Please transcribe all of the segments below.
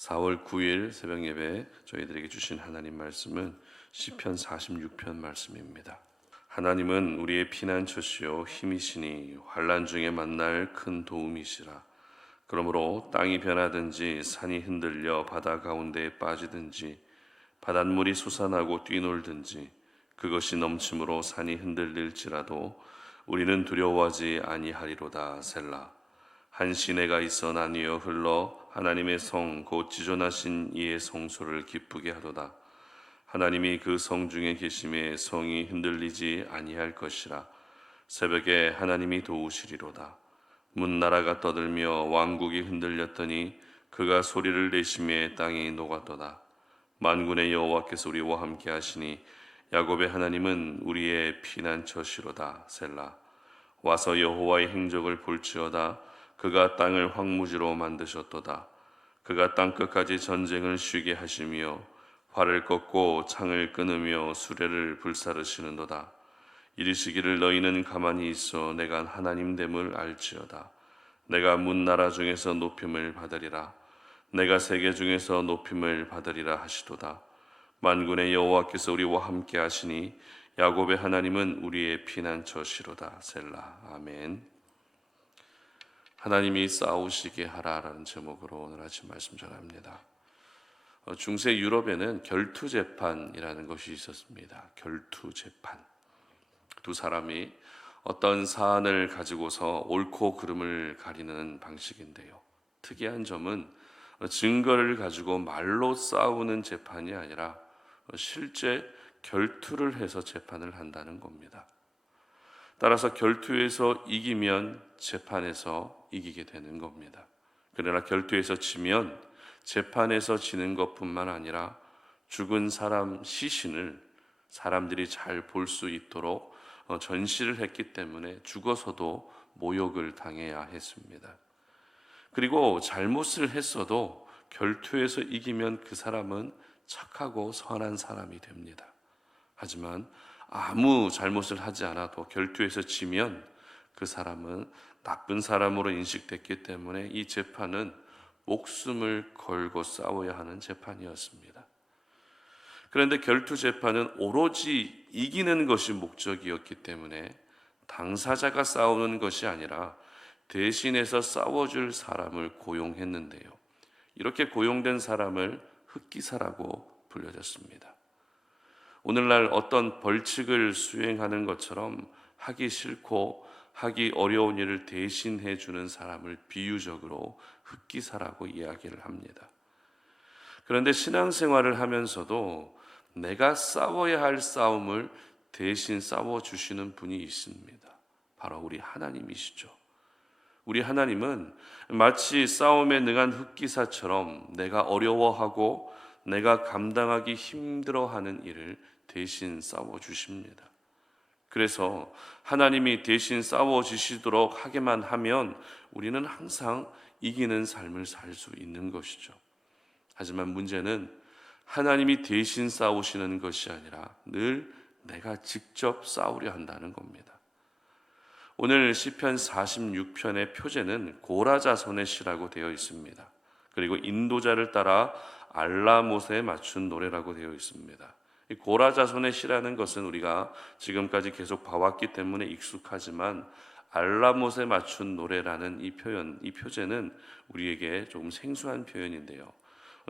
4월 9일 새벽 예배 저희들에게 주신 하나님 말씀은 시편 46편 말씀입니다. 하나님은 우리의 피난처시요 힘이시니 환난 중에 만날 큰 도움이시라. 그러므로 땅이 변하든지 산이 흔들려 바다 가운데에 빠지든지 바닷물이 솟아나고 뛰놀든지 그것이 넘침으로 산이 흔들릴지라도 우리는 두려워하지 아니하리로다. 셀라. 한 시내가 있어 나뉘어 흘러 하나님의 성 곧 지존하신 이의 성소를 기쁘게 하도다. 하나님이 그 성 중에 계심에 성이 흔들리지 아니할 것이라. 새벽에 하나님이 도우시리로다. 문나라가 떠들며 왕국이 흔들렸더니 그가 소리를 내심에 땅이 녹았도다. 만군의 여호와께서 우리와 함께 하시니 야곱의 하나님은 우리의 피난처시로다. 셀라. 와서 여호와의 행적을 볼지어다. 그가 땅을 황무지로 만드셨도다. 그가 땅끝까지 전쟁을 쉬게 하시며 활을 꺾고 창을 끊으며 수레를 불사르시는도다. 이르시기를 너희는 가만히 있어 내가 하나님 됨을 알지어다. 내가 문나라 중에서 높임을 받으리라. 내가 세계 중에서 높임을 받으리라 하시도다. 만군의 여호와께서 우리와 함께 하시니 야곱의 하나님은 우리의 피난처시로다. 셀라. 아멘. 하나님이 싸우시게 하라라는 제목으로 오늘 아침 말씀 전합니다. 중세 유럽에는 결투재판이라는 것이 있었습니다. 결투재판. 두 사람이 어떤 사안을 가지고서 옳고 그름을 가리는 방식인데요. 특이한 점은 증거를 가지고 말로 싸우는 재판이 아니라 실제 결투를 해서 재판을 한다는 겁니다. 따라서 결투에서 이기면 재판에서 이기게 되는 겁니다. 그러나 결투에서 지면 재판에서 지는 것뿐만 아니라 죽은 사람 시신을 사람들이 잘 볼 수 있도록 전시를 했기 때문에 죽어서도 모욕을 당해야 했습니다. 그리고 잘못을 했어도 결투에서 이기면 그 사람은 착하고 선한 사람이 됩니다. 하지만 아무 잘못을 하지 않아도 결투에서 지면 그 사람은 나쁜 사람으로 인식됐기 때문에 이 재판은 목숨을 걸고 싸워야 하는 재판이었습니다. 그런데 결투 재판은 오로지 이기는 것이 목적이었기 때문에 당사자가 싸우는 것이 아니라 대신해서 싸워줄 사람을 고용했는데요. 이렇게 고용된 사람을 흑기사라고 불려졌습니다. 오늘날 어떤 벌칙을 수행하는 것처럼 하기 싫고 하기 어려운 일을 대신해 주는 사람을 비유적으로 흑기사라고 이야기를 합니다. 그런데 신앙생활을 하면서도 내가 싸워야 할 싸움을 대신 싸워주시는 분이 있습니다. 바로 우리 하나님이시죠. 우리 하나님은 마치 싸움에 능한 흑기사처럼 내가 어려워하고 내가 감당하기 힘들어하는 일을 대신 싸워주십니다. 그래서 하나님이 대신 싸워주시도록 하게만 하면 우리는 항상 이기는 삶을 살 수 있는 것이죠. 하지만 문제는 하나님이 대신 싸우시는 것이 아니라 늘 내가 직접 싸우려 한다는 겁니다. 오늘 시편 46편의 표제는 고라자손의 시라고 되어 있습니다. 그리고 인도자를 따라 알라못에 맞춘 노래라고 되어 있습니다. 이 고라자손의 시라는 것은 우리가 지금까지 계속 봐왔기 때문에 익숙하지만 알라못에 맞춘 노래라는 이 표현, 이 표제는 우리에게 조금 생소한 표현인데요.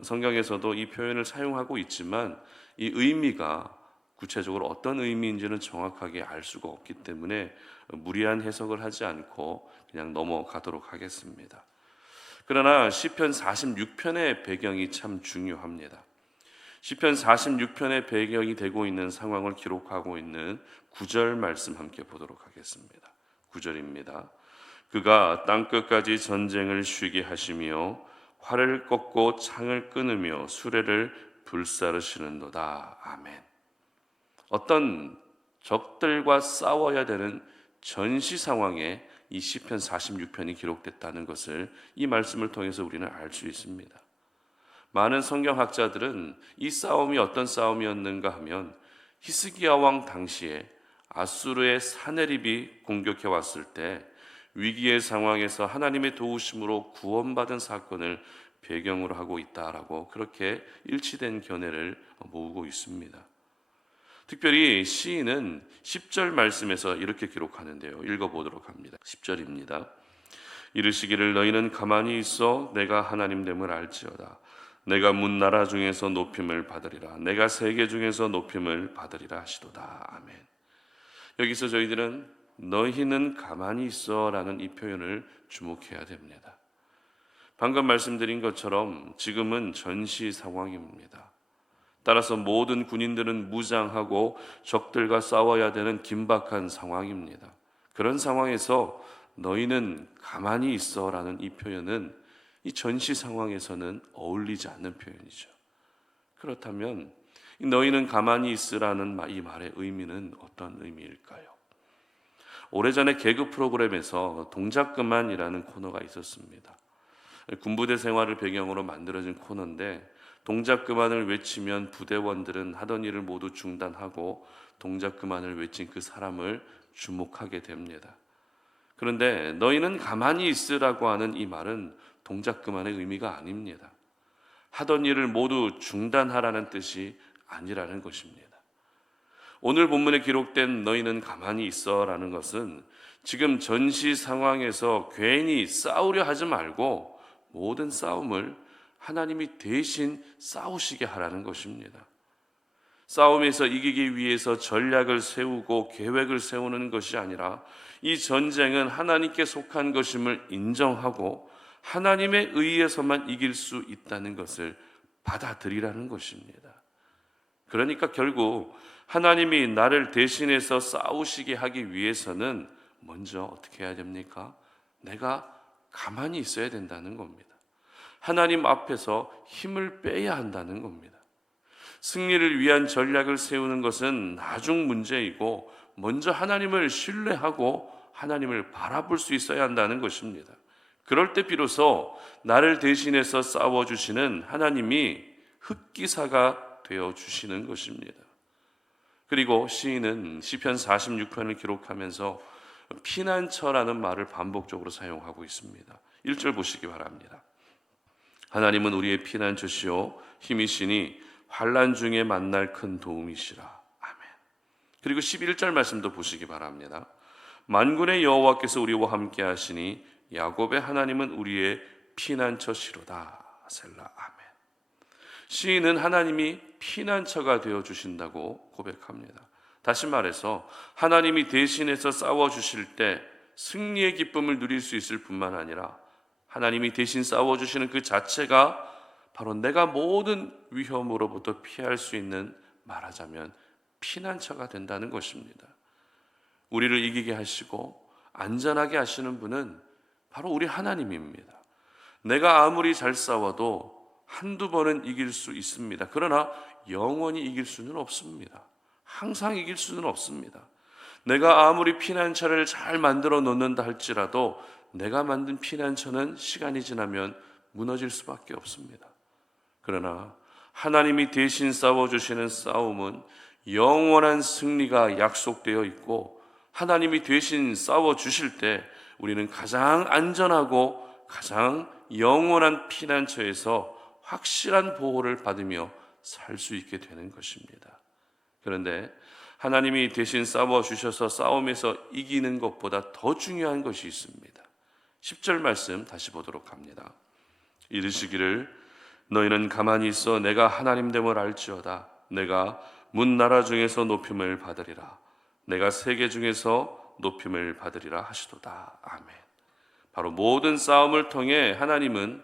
성경에서도 이 표현을 사용하고 있지만 이 의미가 구체적으로 어떤 의미인지는 정확하게 알 수가 없기 때문에 무리한 해석을 하지 않고 그냥 넘어가도록 하겠습니다. 그러나 시편 46편의 배경이 참 중요합니다. 시편 46편의 배경이 되고 있는 상황을 기록하고 있는 9절 말씀 함께 보도록 하겠습니다. 9절입니다. 그가 땅끝까지 전쟁을 쉬게 하시며 활을 꺾고 창을 끊으며 수레를 불사르시는도다. 아멘. 어떤 적들과 싸워야 되는 전시 상황에 이 시편 46편이 기록됐다는 것을 이 말씀을 통해서 우리는 알 수 있습니다. 많은 성경학자들은 이 싸움이 어떤 싸움이었는가 하면 히스기야 왕 당시에 아수르의 사네립이 공격해 왔을 때 위기의 상황에서 하나님의 도우심으로 구원받은 사건을 배경으로 하고 있다라고 그렇게 일치된 견해를 모으고 있습니다. 특별히 시인은 10절 말씀에서 이렇게 기록하는데요. 읽어보도록 합니다. 10절입니다. 이르시기를 너희는 가만히 있어 내가 하나님됨을 알지어다. 내가 문나라 중에서 높임을 받으리라. 내가 세계 중에서 높임을 받으리라 하시도다. 아멘. 여기서 저희들은 너희는 가만히 있어 라는 이 표현을 주목해야 됩니다. 방금 말씀드린 것처럼 지금은 전시 상황입니다. 따라서 모든 군인들은 무장하고 적들과 싸워야 되는 긴박한 상황입니다. 그런 상황에서 너희는 가만히 있어 라는 이 표현은 이 전시 상황에서는 어울리지 않는 표현이죠. 그렇다면 너희는 가만히 있으라는 이 말의 의미는 어떤 의미일까요? 오래전에 개그 프로그램에서 동작 그만이라는 코너가 있었습니다. 군부대 생활을 배경으로 만들어진 코너인데 동작 그만을 외치면 부대원들은 하던 일을 모두 중단하고 동작 그만을 외친 그 사람을 주목하게 됩니다. 그런데 너희는 가만히 있으라고 하는 이 말은 동작 그만의 의미가 아닙니다. 하던 일을 모두 중단하라는 뜻이 아니라는 것입니다. 오늘 본문에 기록된 너희는 가만히 있어라는 것은 지금 전시 상황에서 괜히 싸우려 하지 말고 모든 싸움을 하나님이 대신 싸우시게 하라는 것입니다. 싸움에서 이기기 위해서 전략을 세우고 계획을 세우는 것이 아니라 이 전쟁은 하나님께 속한 것임을 인정하고 하나님의 의에서만 이길 수 있다는 것을 받아들이라는 것입니다. 그러니까 결국 하나님이 나를 대신해서 싸우시게 하기 위해서는 먼저 어떻게 해야 됩니까? 내가 가만히 있어야 된다는 겁니다. 하나님 앞에서 힘을 빼야 한다는 겁니다. 승리를 위한 전략을 세우는 것은 나중 문제이고 먼저 하나님을 신뢰하고 하나님을 바라볼 수 있어야 한다는 것입니다. 그럴 때 비로소 나를 대신해서 싸워주시는 하나님이 흑기사가 되어주시는 것입니다. 그리고 시인은 시편 46편을 기록하면서 피난처라는 말을 반복적으로 사용하고 있습니다. 1절 보시기 바랍니다. 하나님은 우리의 피난처시요 힘이시니 환난 중에 만날 큰 도움이시라. 아멘. 그리고 11절 말씀도 보시기 바랍니다. 만군의 여호와께서 우리와 함께 하시니 야곱의 하나님은 우리의 피난처시로다. 셀라. 아멘. 시인은 하나님이 피난처가 되어 주신다고 고백합니다. 다시 말해서 하나님이 대신해서 싸워 주실 때 승리의 기쁨을 누릴 수 있을 뿐만 아니라 하나님이 대신 싸워 주시는 그 자체가 바로 내가 모든 위험으로부터 피할 수 있는, 말하자면 피난처가 된다는 것입니다. 우리를 이기게 하시고 안전하게 하시는 분은 바로 우리 하나님입니다. 내가 아무리 잘 싸워도 한두 번은 이길 수 있습니다. 그러나 영원히 이길 수는 없습니다. 항상 이길 수는 없습니다. 내가 아무리 피난처를 잘 만들어 놓는다 할지라도 내가 만든 피난처는 시간이 지나면 무너질 수밖에 없습니다. 그러나 하나님이 대신 싸워주시는 싸움은 영원한 승리가 약속되어 있고 하나님이 대신 싸워주실 때 우리는 가장 안전하고 가장 영원한 피난처에서 확실한 보호를 받으며 살 수 있게 되는 것입니다. 그런데 하나님이 대신 싸워주셔서 싸움에서 이기는 것보다 더 중요한 것이 있습니다. 10절 말씀 다시 보도록 합니다. 이르시기를 너희는 가만히 있어 내가 하나님됨을 알지어다. 내가 문나라 중에서 높임을 받으리라. 내가 세계 중에서 높임을 받으리라 하시도다. 아멘. 바로 모든 싸움을 통해 하나님은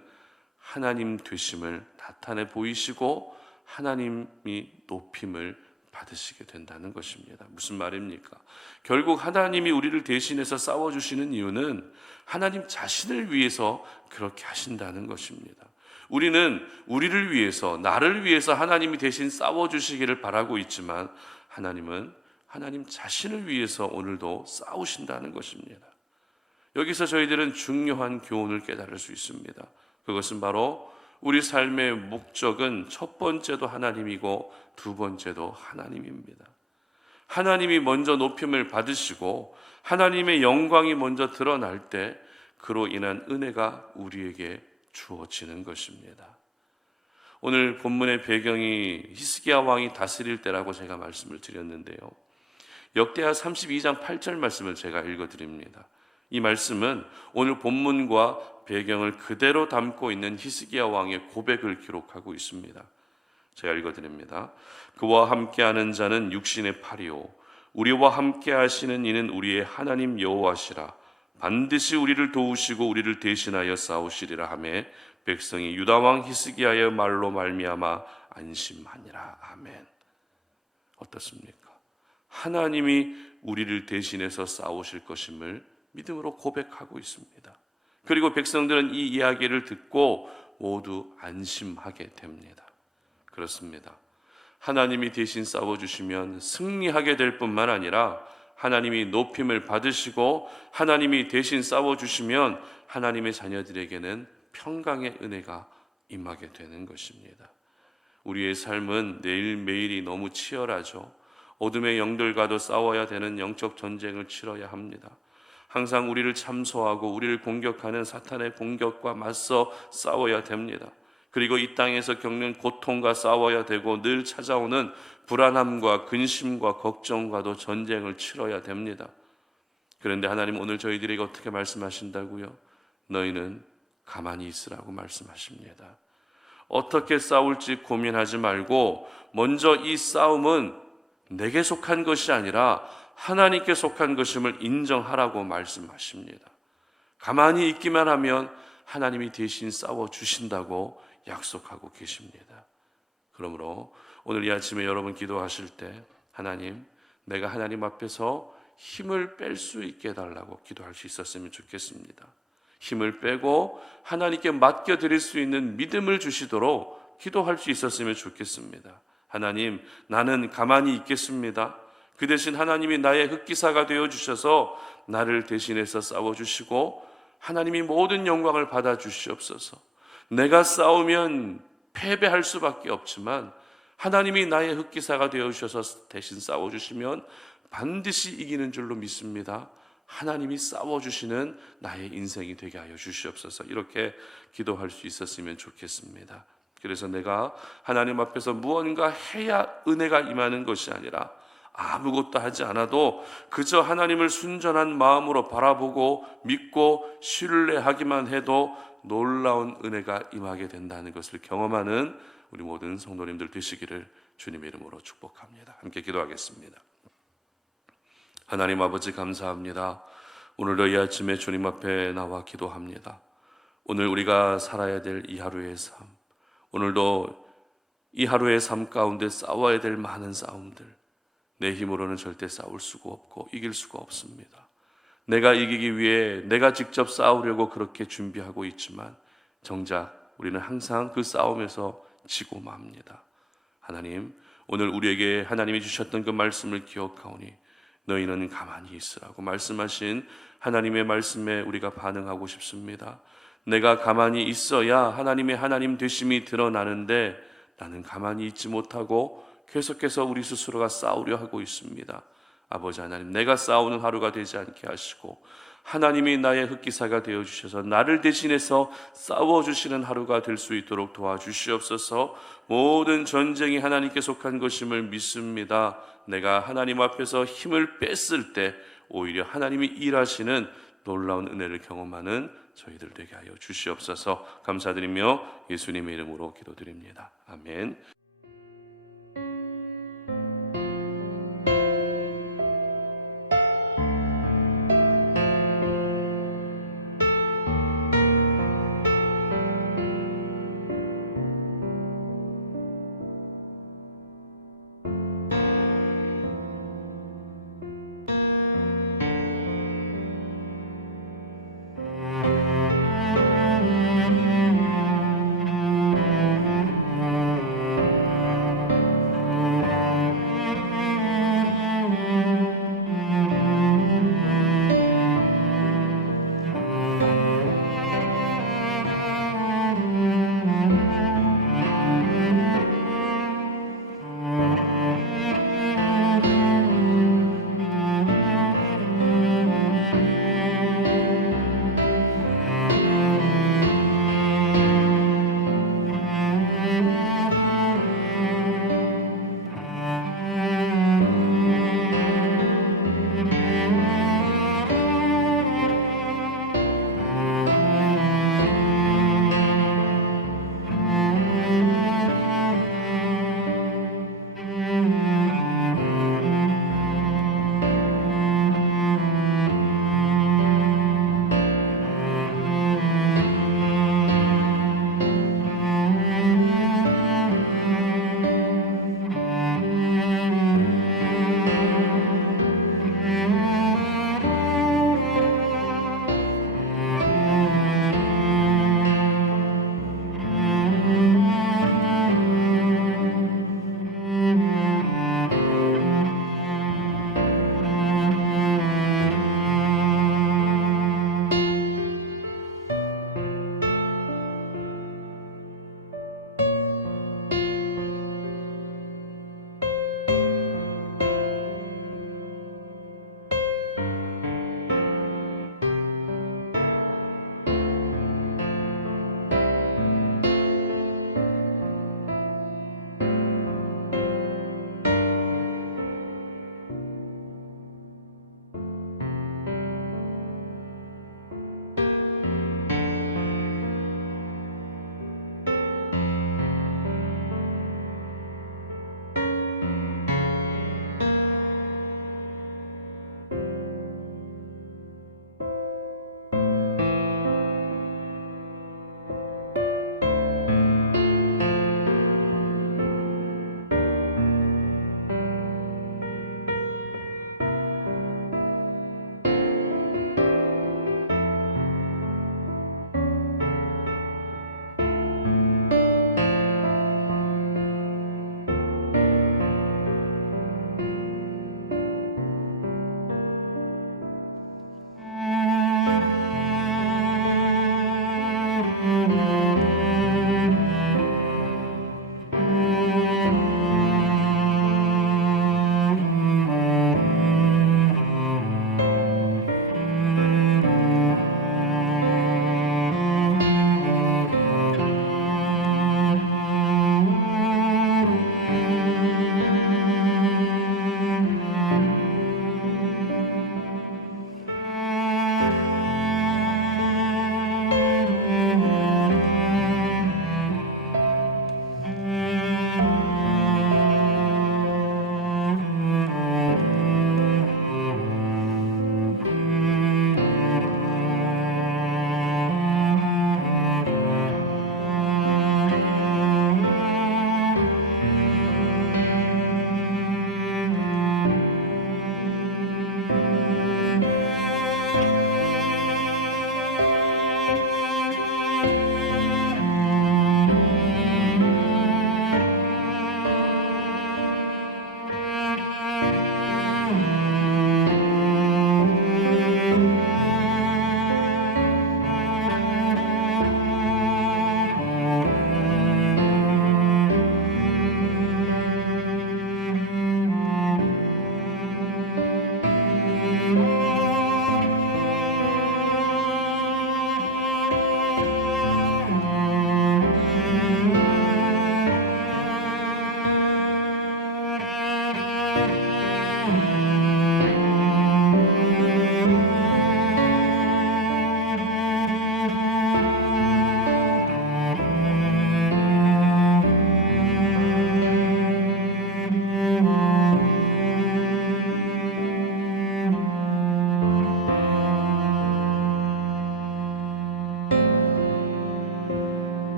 하나님 되심을 나타내 보이시고 하나님이 높임을 받으시게 된다는 것입니다. 무슨 말입니까? 결국 하나님이 우리를 대신해서 싸워주시는 이유는 하나님 자신을 위해서 그렇게 하신다는 것입니다. 우리는 우리를 위해서, 나를 위해서 하나님이 대신 싸워주시기를 바라고 있지만 하나님은 하나님 자신을 위해서 오늘도 싸우신다는 것입니다. 여기서 저희들은 중요한 교훈을 깨달을 수 있습니다. 그것은 바로 우리 삶의 목적은 첫 번째도 하나님이고 두 번째도 하나님입니다. 하나님이 먼저 높임을 받으시고 하나님의 영광이 먼저 드러날 때 그로 인한 은혜가 우리에게 주어지는 것입니다. 오늘 본문의 배경이 히스기야 왕이 다스릴 때라고 제가 말씀을 드렸는데요. 역대하 32장 8절 말씀을 제가 읽어드립니다. 이 말씀은 오늘 본문과 배경을 그대로 담고 있는 히스기야 왕의 고백을 기록하고 있습니다. 제가 읽어드립니다. 그와 함께하는 자는 육신의 팔이요 우리와 함께하시는 이는 우리의 하나님 여호와시라. 반드시 우리를 도우시고 우리를 대신하여 싸우시리라 하며 백성이 유다 왕 히스기야의 말로 말미암아 안심하니라. 아멘. 어떻습니까? 하나님이 우리를 대신해서 싸우실 것임을 믿음으로 고백하고 있습니다. 그리고 백성들은 이 이야기를 듣고 모두 안심하게 됩니다. 그렇습니다. 하나님이 대신 싸워주시면 승리하게 될 뿐만 아니라 하나님이 높임을 받으시고 하나님이 대신 싸워주시면 하나님의 자녀들에게는 평강의 은혜가 임하게 되는 것입니다. 우리의 삶은 매일매일이 너무 치열하죠. 어둠의 영들과도 싸워야 되는 영적 전쟁을 치러야 합니다. 항상 우리를 참소하고 우리를 공격하는 사탄의 공격과 맞서 싸워야 됩니다. 그리고 이 땅에서 겪는 고통과 싸워야 되고 늘 찾아오는 불안함과 근심과 걱정과도 전쟁을 치러야 됩니다. 그런데 하나님 오늘 저희들에게 어떻게 말씀하신다고요? 너희는 가만히 있으라고 말씀하십니다. 어떻게 싸울지 고민하지 말고 먼저 이 싸움은 내게 속한 것이 아니라 하나님께 속한 것임을 인정하라고 말씀하십니다. 가만히 있기만 하면 하나님이 대신 싸워주신다고 약속하고 계십니다. 그러므로 오늘 이 아침에 여러분 기도하실 때 하나님, 내가 하나님 앞에서 힘을 뺄 수 있게 해달라고 기도할 수 있었으면 좋겠습니다. 힘을 빼고 하나님께 맡겨드릴 수 있는 믿음을 주시도록 기도할 수 있었으면 좋겠습니다. 하나님, 나는 가만히 있겠습니다. 그 대신 하나님이 나의 흑기사가 되어주셔서 나를 대신해서 싸워주시고 하나님이 모든 영광을 받아주시옵소서. 내가 싸우면 패배할 수밖에 없지만 하나님이 나의 흑기사가 되어주셔서 대신 싸워주시면 반드시 이기는 줄로 믿습니다. 하나님이 싸워주시는 나의 인생이 되게 하여 주시옵소서. 이렇게 기도할 수 있었으면 좋겠습니다. 그래서 내가 하나님 앞에서 무언가 해야 은혜가 임하는 것이 아니라 아무것도 하지 않아도 그저 하나님을 순전한 마음으로 바라보고 믿고 신뢰하기만 해도 놀라운 은혜가 임하게 된다는 것을 경험하는 우리 모든 성도님들 되시기를 주님의 이름으로 축복합니다. 함께 기도하겠습니다. 하나님 아버지 감사합니다. 오늘도 이 아침에 주님 앞에 나와 기도합니다. 오늘 우리가 살아야 될 이 하루의 삶, 오늘도 이 하루의 삶 가운데 싸워야 될 많은 싸움들, 내 힘으로는 절대 싸울 수가 없고 이길 수가 없습니다. 내가 이기기 위해 내가 직접 싸우려고 그렇게 준비하고 있지만 정작 우리는 항상 그 싸움에서 지고 맙니다. 하나님, 오늘 우리에게 하나님이 주셨던 그 말씀을 기억하오니 너희는 가만히 있으라고 말씀하신 하나님의 말씀에 우리가 반응하고 싶습니다. 내가 가만히 있어야 하나님의 하나님 되심이 드러나는데 나는 가만히 있지 못하고 계속해서 우리 스스로가 싸우려 하고 있습니다. 아버지 하나님, 내가 싸우는 하루가 되지 않게 하시고 하나님이 나의 흑기사가 되어주셔서 나를 대신해서 싸워주시는 하루가 될 수 있도록 도와주시옵소서. 모든 전쟁이 하나님께 속한 것임을 믿습니다. 내가 하나님 앞에서 힘을 뺐을 때 오히려 하나님이 일하시는 놀라운 은혜를 경험하는 저희들 되게 하여 주시옵소서. 감사드리며 예수님의 이름으로 기도드립니다. 아멘.